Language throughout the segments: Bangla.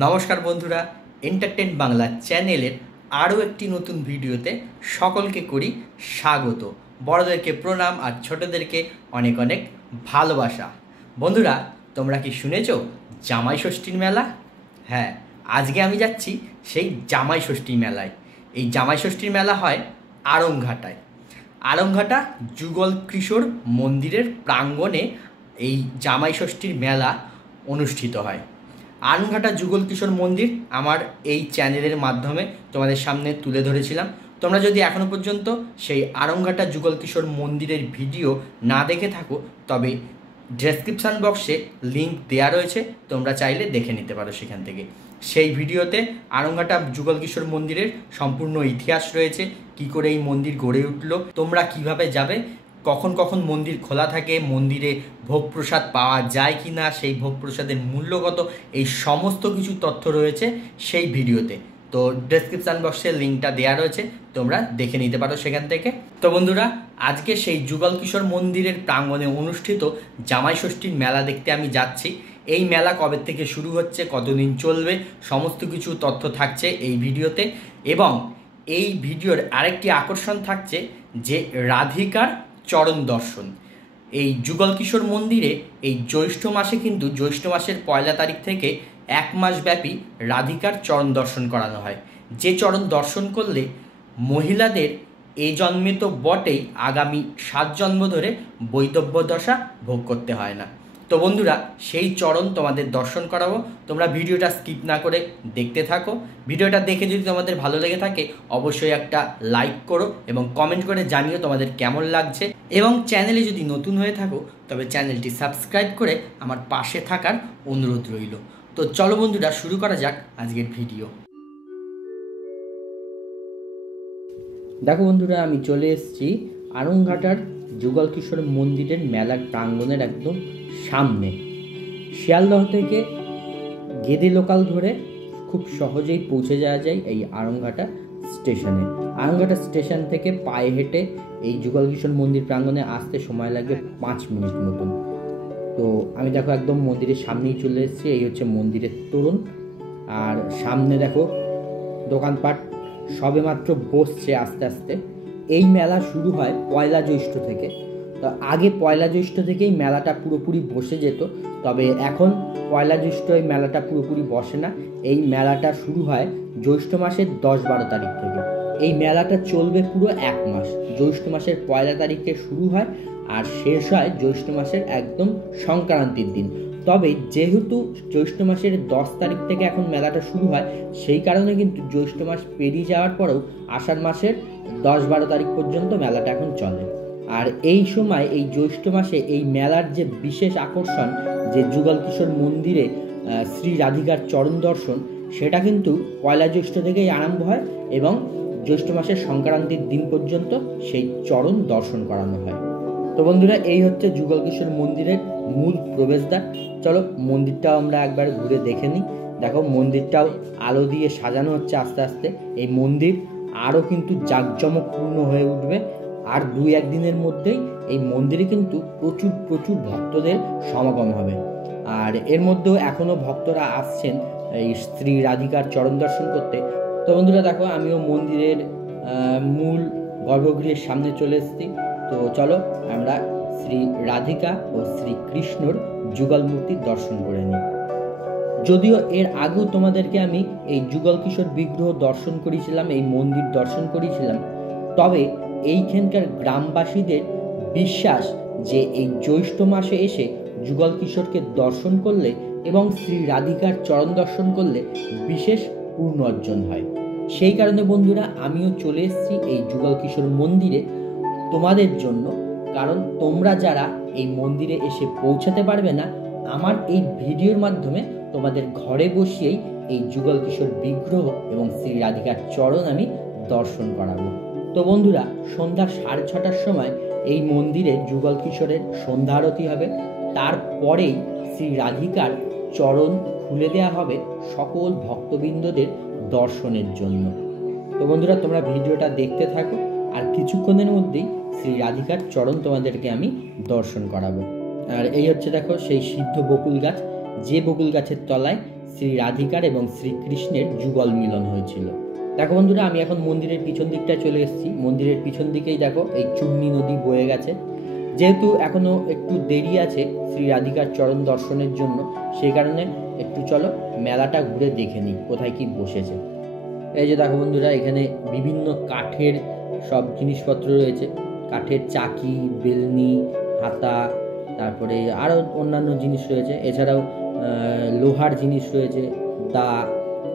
নমস্কার বন্ধুরা, এন্টারটেন বাংলা চ্যানেলের আরও একটি নতুন ভিডিওতে সকলকে করি স্বাগত। বড়দেরকে প্রণাম আর ছোটদেরকে অনেক অনেক ভালোবাসা। বন্ধুরা, তোমরা কি শুনেছো জামাই ষষ্ঠীর মেলা? হ্যাঁ, আজকে আমি যাচ্ছি সেই জামাই ষষ্ঠী মেলায়। এই জামাই ষষ্ঠীর মেলা হয় আড়ংঘাটায়। আড়ংঘাটা যুগল কিশোর মন্দিরের প্রাঙ্গণে এই জামাই ষষ্ঠীর মেলা অনুষ্ঠিত হয়। আড়ংঘাটা যুগল কিশোর মন্দির আমার এই চ্যানেলের মাধ্যমে তোমাদের সামনে তুলে ধরেছিলাম। তোমরা যদি এখনও পর্যন্ত সেই আড়ংঘাটা যুগল কিশোর মন্দিরের ভিডিও না দেখে থাকো, তবে ডেসক্রিপশান বক্সে লিঙ্ক দেওয়া রয়েছে, তোমরা চাইলে দেখে নিতে পারো সেখান থেকে। সেই ভিডিওতে আড়ংঘাটা যুগল কিশোর মন্দিরের সম্পূর্ণ ইতিহাস রয়েছে, কি করে এই মন্দির গড়ে উঠলো, তোমরা কিভাবে যাবে, কখন কখন মন্দির খোলা থাকে, মন্দিরে ভোগ প্রসাদ পাওয়া যায় কি না, সেই ভোগ প্রসাদের মূল্য কত, এই সমস্ত কিছু তথ্য রয়েছে সেই ভিডিওতে। তো ডেসক্রিপশান বক্সে লিঙ্কটা দেওয়া রয়েছে, তোমরা দেখে নিতে পারো সেখান থেকে। তো বন্ধুরা, আজকে সেই যুগল কিশোর মন্দিরের প্রাঙ্গণে অনুষ্ঠিত জামাই ষষ্ঠীর মেলা দেখতে আমি যাচ্ছি। এই মেলা কবে থেকে শুরু হচ্ছে, কতদিন চলবে, সমস্ত কিছু তথ্য থাকছে এই ভিডিওতে। এবং এই ভিডিওর আরেকটি আকর্ষণ থাকছে যে রাধিকার চরণ দর্শন। এই যুগল কিশোর মন্দিরে এই জ্যৈষ্ঠ মাসে, কিন্তু জ্যৈষ্ঠ মাসের 1 তারিখ থেকে 1 মাস ব্যাপী রাধিকার চরণ দর্শন করানো হয়। যে চরণ দর্শন করলে মহিলাদের এই জন্মে তো বটেই, আগামী 7 জন্ম ধরে বৈধব্য দশা ভোগ করতে হয় না। তো বন্ধুরা, সেই চরণ তোমাদের দর্শন করাবো, তোমরা ভিডিওটা স্কিপ না করে দেখতে থাকো। ভিডিওটা দেখে যদি তোমাদের ভালো লেগে থাকে, অবশ্যই একটা লাইক করো এবং কমেন্ট করে জানিও তোমাদের কেমন লাগছে। এবং চ্যানেলে যদি নতুন হয়ে থাকো, তবে চ্যানেলটি সাবস্ক্রাইব করে আমার পাশে থাকার অনুরোধ রইল। তো চলো বন্ধুরা, শুরু করা যাক আজকের ভিডিও। দেখো বন্ধুরা, আমি চলে এসেছি আড়ংঘাটার যুগল কিশোর মন্দিরের মেলার প্রাঙ্গণের একদম সামনে। শিয়ালদহ থেকে গেদে লোকাল ধরে খুব সহজেই পৌঁছে যাওয়া যায় এই আড়ংঘাটা স্টেশনে। আড়ংঘাটা স্টেশন থেকে পায়ে হেঁটে এই যুগল কিশোর মন্দির প্রাঙ্গণে আসতে সময় লাগবে 5 মিনিট মতন। তো আমি দেখো একদম মন্দিরের সামনেই চলে এসেছি। এই হচ্ছে মন্দিরের তোরণ, আর সামনে দেখো দোকানপাট সবে মাত্র বসছে আস্তে আস্তে। এই মেলা শুরু হয় 1 জ্যৈষ্ঠ থেকে। তো আগে 1 জ্যৈষ্ঠ থেকেই মেলাটা পুরোপুরি বসে যেত, তবে এখন 1 জ্যৈষ্ঠ এই মেলাটা পুরোপুরি বসে না। এই মেলাটা শুরু হয় জ্যৈষ্ঠ মাসের 10-12 তারিখ থেকে। এই মেলাটা চলবে পুরো 1 মাস। জ্যৈষ্ঠ মাসের 1 তারিখে শুরু হয় আর শেষ হয় জ্যৈষ্ঠ মাসের একদম সংক্রান্তির দিন। তবে যেহেতু জ্যৈষ্ঠ মাসের 10 তারিখ থেকে এখন মেলাটা শুরু হয়, সেই কারণে কিন্তু জ্যৈষ্ঠ মাস পেরিয়ে যাওয়ার পরেও আষাঢ় মাসের 10-12 তারিখ পর্যন্ত মেলাটা এখন চলে। আর এই সময় এই জ্যৈষ্ঠ মাসে এই মেলার যে বিশেষ আকর্ষণ, যে যুগল কিশোর মন্দিরে শ্রী রাধিকার চরণ দর্শন, সেটা কিন্তু 1 জ্যৈষ্ঠ থেকেই আরম্ভ হয় এবং জ্যৈষ্ঠ মাসের সংক্রান্তির দিন পর্যন্ত সেই চরণ দর্শন করানো হয়। তো বন্ধুরা, এই হচ্ছে যুগল কিশোর মন্দিরের মূল প্রবেশদ্বার। চলো মন্দিরটাও আমরা একবার ঘুরে দেখে নিই। দেখো মন্দিরটাও আলো দিয়ে সাজানো হচ্ছে আস্তে আস্তে। এই মন্দির আরও কিন্তু জাঁকজমকপূর্ণ হয়ে উঠবে। আর 2-1 দিনের মধ্যেই এই মন্দিরে কিন্তু প্রচুর প্রচুর ভক্তদের সমাগম হবে। আর এর মধ্যেও এখনও ভক্তরা আসছেন এই শ্রী রাধিকার চরণ দর্শন করতে। তো বন্ধুরা দেখো, আমিও মন্দিরের মূল গর্ভগৃহের সামনে চলে এসেছি। তো চলো আমরা শ্রী রাধিকা ও শ্রী কৃষ্ণর যুগল মূর্তির দর্শন করে নিই। যদিও এর আগেও তোমাদেরকে আমি এই যুগল কিশোর বিগ্রহ দর্শন করেছিলাম, এই মন্দির দর্শন করেছিলাম, তবে এইখানকার গ্রামবাসীদের বিশ্বাস যে এই জ্যৈষ্ঠ মাসে এসে যুগল কিশোরকে দর্শন করলে এবং শ্রী রাধিকার চরণ দর্শন করলে বিশেষ পূর্ণ অর্জন হয়। সেই কারণে বন্ধুরা, আমিও চলে এসেছি এই যুগল কিশোর মন্দিরে তোমাদের জন্য। কারণ তোমরা যারা এই মন্দিরে এসে পৌঁছাতে পারবে না, আমার এই ভিডিওর মাধ্যমে তোমাদের ঘরে বসিয়েই এই যুগল কিশোর বিগ্রহ এবং শ্রী রাধিকার চরণ আমি দর্শন করাবো। তো বন্ধুরা, সন্ধ্যা 6:30টার সময় এই মন্দিরে যুগল কিশোরের সন্ধ্যা আরতি হবে। তারপরেই শ্রী রাধিকার চরণ খুলে দেওয়া হবে সকল ভক্তবৃন্দদের দর্শনের জন্য। তো বন্ধুরা, তোমরা ভিডিওটা দেখতে থাকো, আর কিছুক্ষণের মধ্যেই শ্রী রাধিকার চরণ তোমাদেরকে আমি দর্শন করাবো। আর এই হচ্ছে দেখো সেই সিদ্ধ বকুল গাছ, যে বকুল গাছের তলায় শ্রী রাধিকার এবং শ্রীকৃষ্ণের যুগল মিলন হয়েছিল। দেখো বন্ধুরা, আমি এখন মন্দিরের পিছন দিকটা চলে এসেছি। মন্দিরের পিছন দিকেই দেখো এই চূর্ণী নদী বয়ে গেছে। যেহেতু এখনও একটু দেরি আছে শ্রী রাধিকার চরণ দর্শনের জন্য, সেই কারণে একটু চলো মেলাটা ঘুরে দেখে নিই কোথায় কি বসেছে। এই যে দেখো বন্ধুরা, এখানে বিভিন্ন কাঠের সব জিনিসপত্র রয়েছে। কাঠের চাকি, বেলনি, হাতা, তারপরে আরও অন্যান্য জিনিস রয়েছে। এছাড়াও লোহার জিনিস রয়েছে, দা,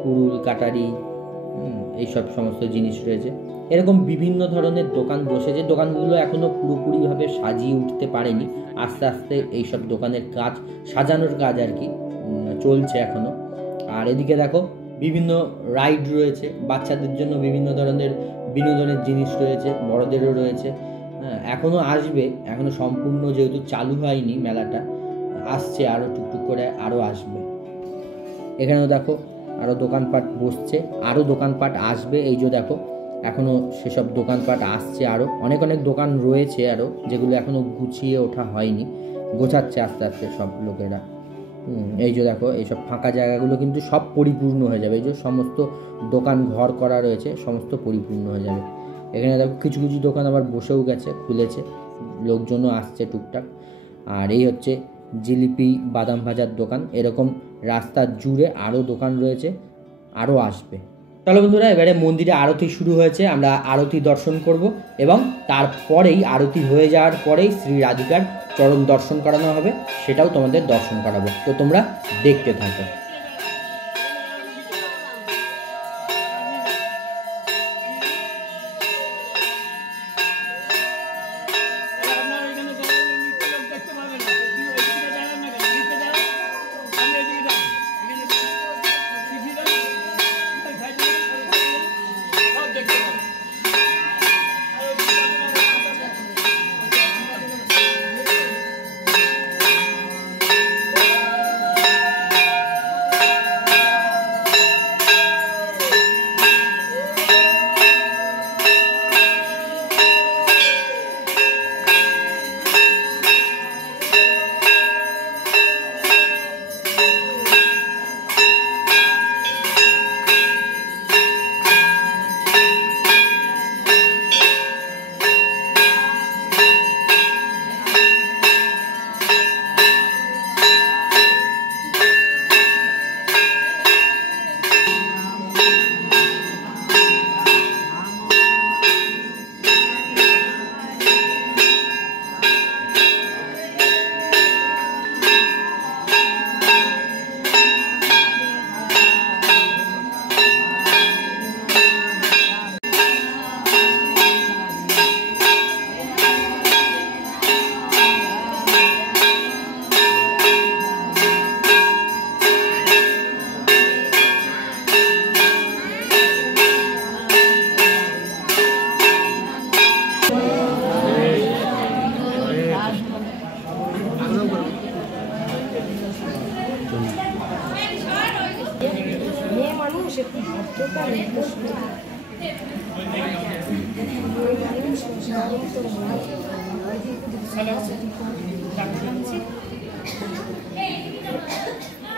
কুড়ুল, কাটারি, এইসব সমস্ত জিনিস রয়েছে। এরকম বিভিন্ন ধরনের দোকান বসেছে। দোকানগুলো এখনও পুরোপুরিভাবে সাজিয়ে উঠতে পারেনি। আস্তে আস্তে এইসব দোকানের কাজ, সাজানোর কাজ আর কি চলছে এখনও। আর এদিকে দেখো বিভিন্ন রাইড রয়েছে, বাচ্চাদের জন্য বিভিন্ন ধরনের বিনোদনের জিনিস রয়েছে, বড়দেরও রয়েছে। এখনও আসবে, এখনও সম্পূর্ণ যেহেতু চালু হয়নি মেলাটা, আসছে আরও টুকটুক করে আরও আসবে। এখানেও দেখো আরও দোকানপাট বসছে, আরও দোকানপাট আসবে। এই যে দেখো এখনও সেসব দোকানপাট আসছে, আরও অনেক অনেক দোকান রয়েছে আরও, যেগুলো এখনও গুছিয়ে ওঠা হয়নি, গোছাচ্ছে আস্তে আস্তে সব লোকেরা। এই যে দেখো এইসব ফাঁকা জায়গাগুলো কিন্তু সব পরিপূর্ণ হয়ে যাবে। এই যে সমস্ত দোকান ঘর করা রয়েছে, সমস্ত পরিপূর্ণ হয়ে যাবে। এখানে দেখো কিছু কিছু দোকান আবার বসেও গেছে, খুলেছে, লোকজনও আসছে টুকটাক। আর এই হচ্ছে জিলিপি, বাদাম ভাজার দোকান। এরকম রাস্তার জুড়ে আরও দোকান রয়েছে, আরও আসবে। চলো বন্ধুরা, এবারে মন্দিরে আরতি শুরু হয়েছে, আমরা আরতি দর্শন করব এবং তারপরেই আরতি হয়ে যাওয়ার পরেই শ্রী রাধিকার চরণ দর্শন করানো হবে, সেটাও তোমাদের দর্শন করাবো। তো তোমরা দেখতে থাকো।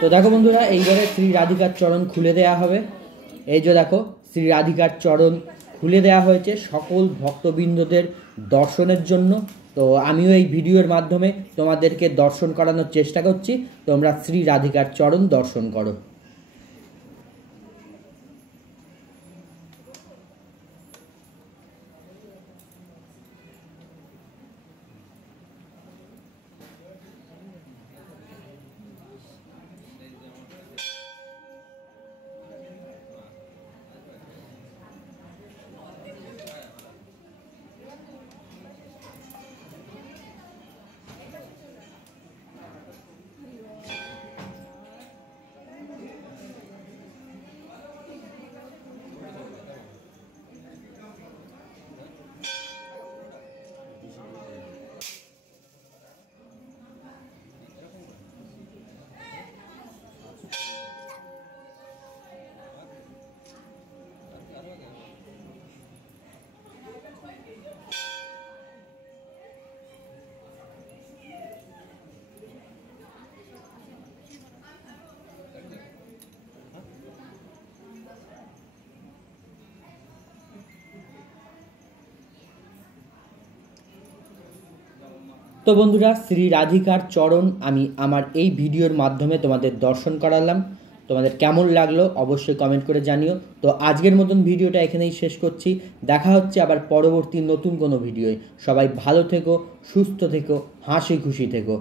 তো দেখো বন্ধুরা, এইবারে শ্রী রাধিকার চরণ খুলে দেয়া হবে। এই যে দেখো শ্রী রাধিকার চরণ খুলে দেয়া হয়েছে সকল ভক্তবৃন্দদের দর্শনের জন্য। তো আমিও এই ভিডিওর মাধ্যমে তোমাদেরকে দর্শন করানোর চেষ্টা করছি, তোমরা শ্রী রাধিকার চরণ দর্শন করো। তো বন্ধুরা, শ্রী রাধিকার চরণ আমি আমার এই ভিডিওর মাধ্যমে তোমাদের দর্শন করালাম। তোমাদের কেমন লাগলো অবশ্যই কমেন্ট করে জানিও। তো আজকের মতন ভিডিওটা এখানেই শেষ করছি। দেখা হচ্ছে আবার পরবর্তী নতুন কোনো ভিডিওয়। সবাই ভালো থেকো, সুস্থ থেকো, হাসি খুশি থেকো।